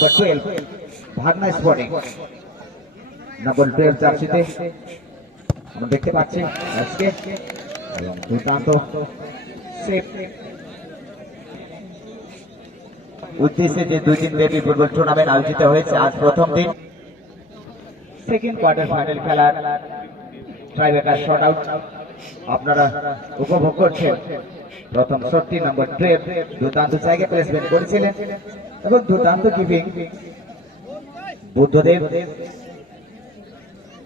Number 12 ভাগনা sporting number 12 জার্সিতে আমরা দেখতে পাচ্ছি আজকে এবং দুর্দান্ত সেফ উদ্দেশ্যে যে 2 দিন ব্যাপী ফুটবল টুর্নামেন্ট আয়োজিত হয়েছে। আজ প্রথম দিন সেকেন্ড কোয়ার্টার ফাইনাল খেলার ট্রাইব্রেকার শট আউট আপনারা উপভোগ করছেন। প্রথম শটটি নাম্বার 12 দুর্দান্ত জায়গায় প্লেসমেন্ট করেছিলেন এবং দুর্দান্ত কিপিং বুদ্ধদেব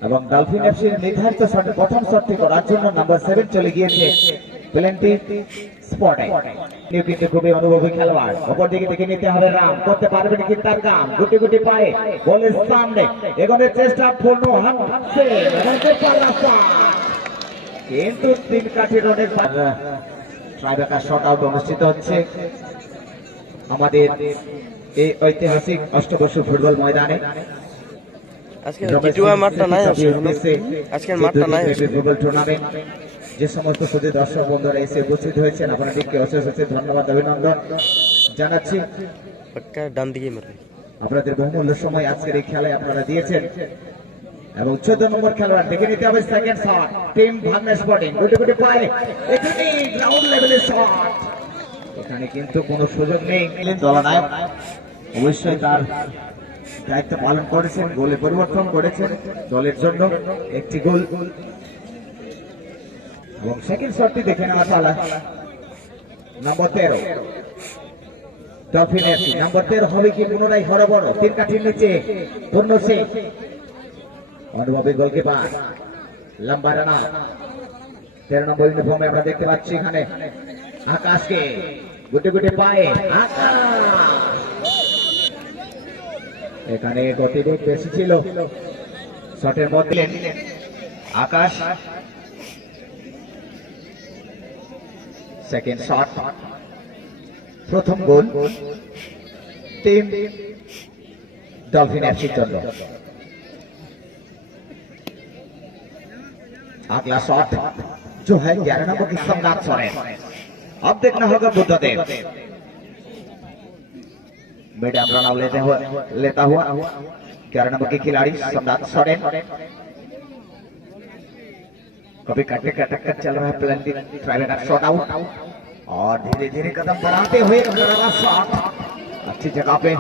এবং ডলফিন এফসির নির্ধারিত শটে প্রথম শটটি করার জন্য নাম্বার 7 চলে গিয়েছে প্লেন্টি স্পটে। কিন্তু খুবই অনুভবী খেলোয়াড়, অপর দিকে দেখে নিতে হবে রাম করতে পারবেন কি তার কাম, গুটি গুটি পায়ে বলের সামনে এগোনোর চেষ্টা পূর্ণ হাতে কিন্তু 3 কাঠির অনেক ট্রাইব্রেকার শট আউট অনুষ্ঠিত হচ্ছে আমাদের এই ঐতিহাসিক অষ্টবর্ষ ফুটবল ময়দানে। ফুটবল টুর্নামেন্ট যে সমস্ত খুদে দর্শক বন্ধুরা এসে উপস্থিত হয়েছেন আপনাদেরকে অশেষ অশেষ ধন্যবাদ অভিনন্দন জানাচ্ছি। আপনাদের বহুমূল্য সময় আজকের এই খেলায় আপনারা দিয়েছেন এবং 14 নম্বর খেলোয়াড় দেখে নিতে হবে সেকেন্ড শট টিম ভাগনা স্পোর্টিং গুটি গুটি পায়ে এখানে গ্রাউন্ড লেভেলের শট, এখানে কিন্তু কোনো সুযোগ নেই। দলনায়ক অবশ্যই তার দায়িত্ব পালন করেছেন, গোলে পরিবর্তন করেছেন দলের জন্য একটি গোল এবং সেকেন্ড শটটি দেখে নেওয়া পালা নাম্বার 13 ডলফিন এফসি। নাম্বার 13 হবে কি পুনরায় হরবড় 3 কাঠির নিচে পূর্ণ সিং অনুভবী গোলকিপার লম্বা রানা 13 নম্বর ইউনিফর্মে আমরা দেখতে পাচ্ছি এখানে আকাশকে গুটি গুটি পায়ে এখানে গতিবেগ বেশি ছিল শটের মধ্যে আকাশ। সেকেন্ড শট প্রথম গোল টিম डॉल्फिन एफसी जन्म। अगला शॉट जो है 11 नंबर की सम्राट सोरेन। अब देखना होगा बुद्धदेव मीडियम रन आउट लेता हुआ 11 नंबर के खिलाड़ी सम्राट सोरेन। कभी कटे कटक चल रहा है प्लेंटी ट्राइवेटर शॉट आउट और धीरे धीरे कदम बढ़ाते हुए शॉट अच्छी जगह पे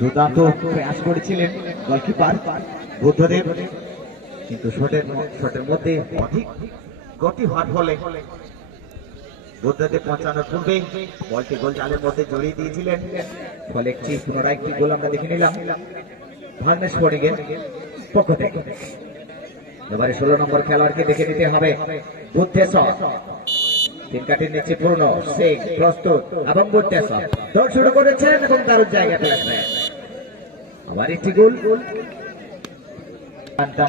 দুর্দান্ত প্রয়াস করেছিলেন গোলকিপার বুদ্ধদেব, কিন্তু শটের মধ্যে অধিক গতি হওয়ার ফলে বুদ্ধদেব পৌঁছানোর পূর্বে বলটি গোল জালের মধ্যে জড়িয়ে দিয়েছিলেন, ফলে একটি পুনরায় একটি গোল আমরা দেখে নিলাম ভাগনা স্পোর্টিং এর পক্ষ থেকে। এবারে 16 নম্বর খেলোয়াড়কে দেখে নিতে হবে বুদ্ধেশ্বর। 3 কাঠির নিচে পূর্ণ সিং প্রস্তুত এবং বুদ্ধেশ্বর দৌড় শুরু করেছেন এবং তার জায়গায় ফেলেছেন। আবার একটি গোল।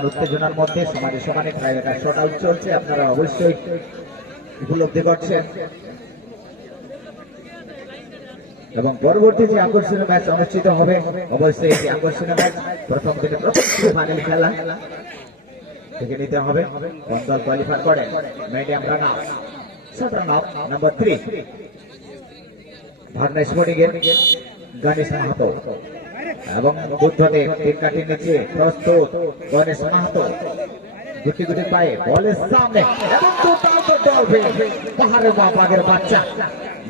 উত্তেজনার মধ্যে সমানে সমানে ট্রাইবেকার শট আউট চলছে, আপনারা অবশ্যই উপলব্ধি করছেন। এবং পরবর্তী যে আকর্ষণীয় ম্যাচ অনুষ্ঠিত হবে অবশ্যই এই আকর্ষণীয় ম্যাচ প্রথম দিনে প্রথম ফাইনাল খেলা দেখে নিতে হবে কোন দল কোয়ালিফাই করে। Medium run out shot run out number 3 ভাগনা স্পোর্টিং এর গণেশ মাহাতো এবং বুদ্ধদেব 3 কাঠির নিচে প্রস্তুত গণেশ মাহাতো গুটি গুটি পায়ে বলের সামনে এবং ডলফিন পাহাড়ের বাঘের বাচ্চা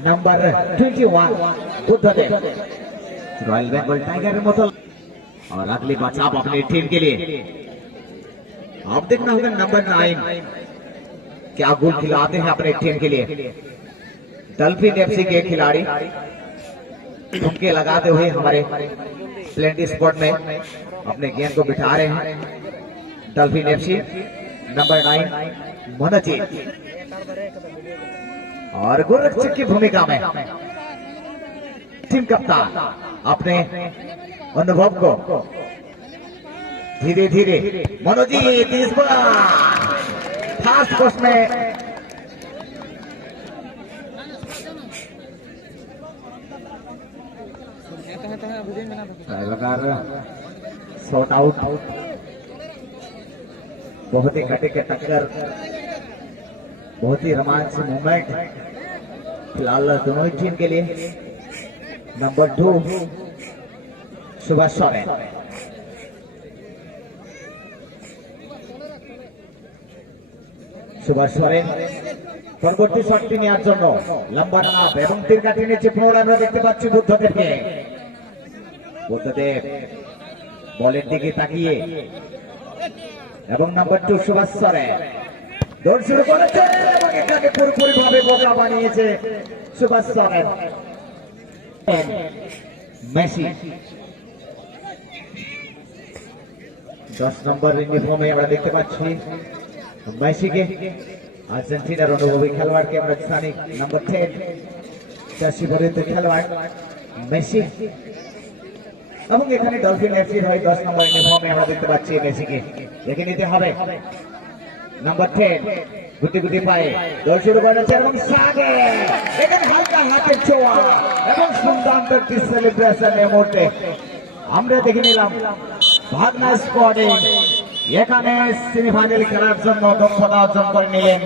number 21 Buddhadev royal Bengal tiger मतो और अगली बचाव अपनी टीम के लिए। अब देखना होगा नंबर 9 क्या गोल खिलाते हैं अपने टीम के लिए। डॉल्फिन एफसी के खिलाड़ी ठुमके लगाते हुए हमारे प्लेंटी स्पॉट में अपने गेंद को बिठा रहे हैं। डॉल्फिन एफसी नंबर 9 मनोजीत और गोरक्षक की भूमिका में टीम कप्तान अपने अनुभव को धीरे धीरे मनोजीत इस बार फास्ट कोर्स में शॉट आउट। बहुत ही घटे के टक्कर, बहुत ही रोमांच मूवमेंट फिलहाल दोनों ही टीम के लिए। নাম্বার 2 সুভাষ সরেন। সুভাষ সরেন পরবর্তী শটটি নেওয়ার জন্য লম্বা নাপ এবং তীর কাটিয়ে নিচ্ছে। পুনরায় আমরা দেখতে পাচ্ছি বুদ্ধদেবকে। বুদ্ধদেব বলের দিকে তাকিয়ে এবং নাম্বার 2 সুভাষ সরেন দৌড় শুরু করেছে এবং এখানে পুরোপুরি ভাবে বোকা বানিয়েছে সুভাষ সরেন। মেসি 10 নম্বর ইউনিফর্মে আমরা দেখতে পাচ্ছি মেসিকে। আর্জেন্টিনার অনুভবী খেলোয়াড়কে আমরা জানি নাম্বার 10 80 পর্যন্ত খেলোয়াড় মেসি। এবং এখানে ডলফিন এফসির হয়ে 10 নম্বর ইউনিফর্মে আমরা দেখতে পাচ্ছি মেসিকে। দেখে নিতে হবে নাম্বার 10 গুটি গুটি পায়ে দৌড় শুরু করেছে এবং সাগে এখানে হালকা হাতের ছোঁয়া এবং সুন্দর একটি সেলিব্রেশন এই মুহূর্তে আমরা দেখে নিলাম। ভাগনা স্কোয়াডে এখানে সেমিফাইনাল খেলার জন্য দক্ষতা অর্জন করে নিলেন।